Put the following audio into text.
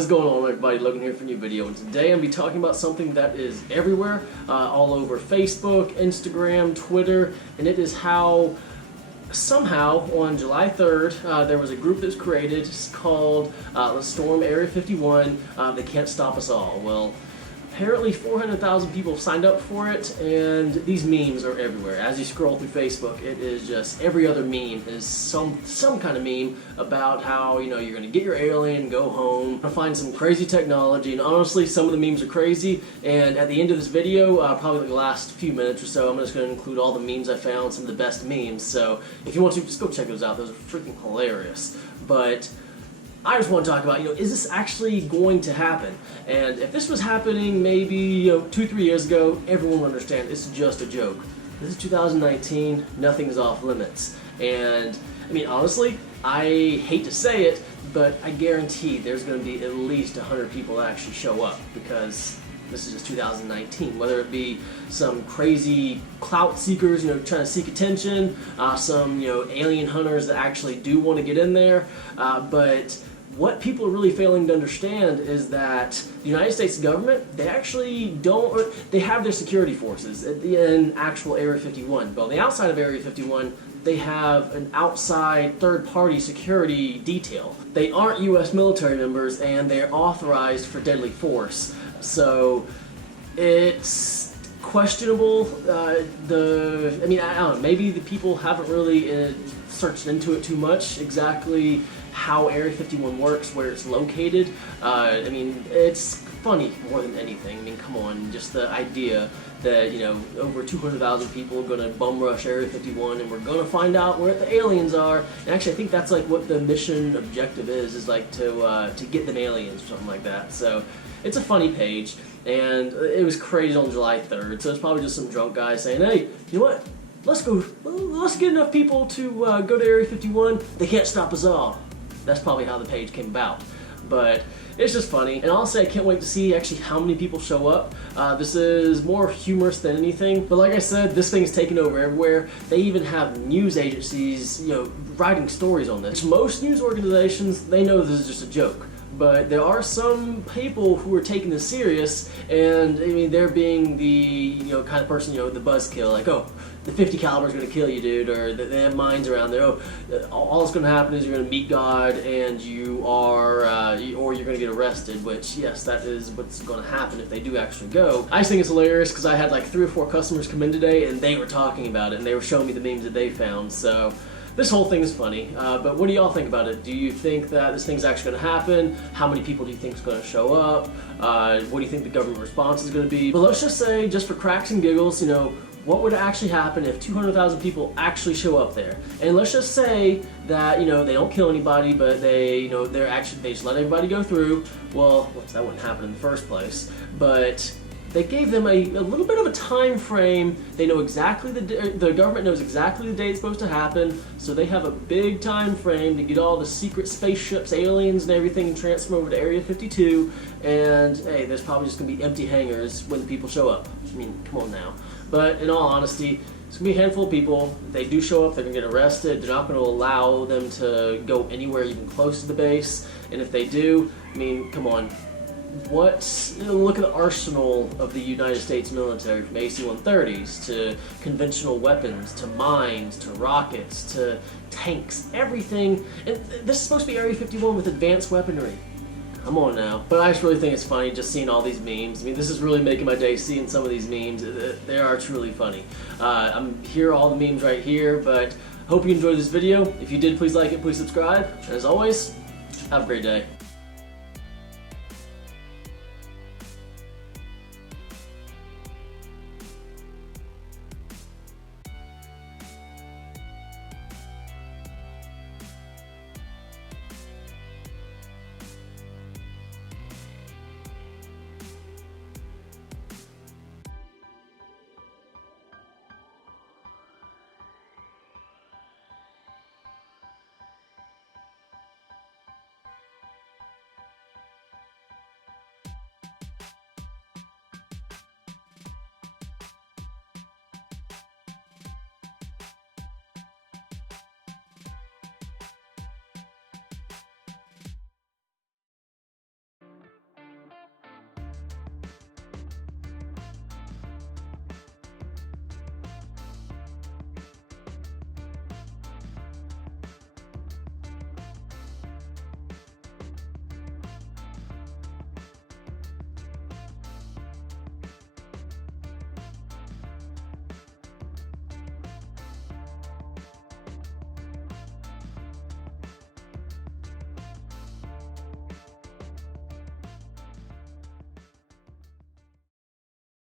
What is going on, everybody? Logan here for a new video, and today I'm going to be talking about something that is everywhere, all over Facebook, Instagram, Twitter, and it is how somehow on July 3rd there was a group that's created called Let's Storm Area 51. They can't stop us all. Well, apparently 400,000 people signed up for it, and these memes are everywhere. As you scroll through Facebook, it is just every other meme is some kind of meme about how, you know, you're going to get your alien, go home, find some crazy technology, and honestly, some of the memes are crazy, and at the end of this video, probably the last few minutes or so, I'm just going to include all the memes I found, some of the best memes, so if you want to, just go check those out. Those are freaking hilarious. But I just want to talk about, is this actually going to happen? And if this was happening maybe 2-3 years ago, everyone would understand it's just a joke. This is 2019, nothing's off limits. And I mean, honestly, I hate to say it, but I guarantee there's going to be at least 100 people that actually show up, because this is just 2019. Whether it be some crazy clout seekers, trying to seek attention, some alien hunters that actually do want to get in there, but what people are really failing to understand is that the United States government, they actually don't, they have their security forces in actual Area 51. But on the outside of Area 51, they have an outside third-party security detail. They aren't U.S. military members, and they're authorized for deadly force. So it's questionable. I don't know, maybe the people haven't really searched into it too much, exactly how Area 51 works, where it's located. I mean, it's funny more than anything. I mean, come on, just the idea that, over 200,000 people are going to bum rush Area 51, and we're going to find out where the aliens are. And actually, I think that's like what the mission objective is like to get them aliens or something like that. So it's a funny page, and it was created on July 3rd, so it's probably just some drunk guy saying, hey, you know what? Let's get enough people to go to Area 51. They can't stop us all. That's probably how the page came about. But it's just funny, and honestly, I can't wait to see actually how many people show up. This is more humorous than anything, but like I said, this thing's taken over everywhere. They even have news agencies, writing stories on this. Most news organizations, they know this is just a joke. But there are some people who are taking this serious, and I mean, they're being the kind of person, the buzzkill, like, oh, the 50 caliber is going to kill you, dude, or they have mines around there. Oh, all that's going to happen is you're going to meet God, and you are, or you're going to get arrested. Which, yes, that is what's going to happen if they do actually go. I just think it's hilarious because I had like 3 or 4 customers come in today, and they were talking about it, and they were showing me the memes that they found. So this whole thing is funny, but what do y'all think about it? Do you think that this thing's actually going to happen? How many people do you think is going to show up? What do you think the government response is going to be? But let's just say, just for cracks and giggles, what would actually happen if 200,000 people actually show up there? And let's just say that, they don't kill anybody, but they just let everybody go through. Well, that wouldn't happen in the first place, but they gave them a little bit of a time frame. They know exactly the government knows exactly the day it's supposed to happen, so they have a big time frame to get all the secret spaceships, aliens, and everything and transfer over to Area 52. And hey, there's probably just gonna be empty hangars when the people show up. I mean, come on now. But in all honesty, it's gonna be a handful of people. If they do show up, they're gonna get arrested. They're not gonna allow them to go anywhere even close to the base. And if they do, I mean, come on. Look at the arsenal of the United States military, from AC-130s to conventional weapons to mines to rockets to tanks, everything. And this is supposed to be Area 51 with advanced weaponry. Come on now. But I just really think it's funny just seeing all these memes. I mean, this is really making my day, seeing some of these memes. They are truly funny. I'm here, all the memes right here, but hope you enjoyed this video. If you did, please like it, please subscribe. And as always, have a great day.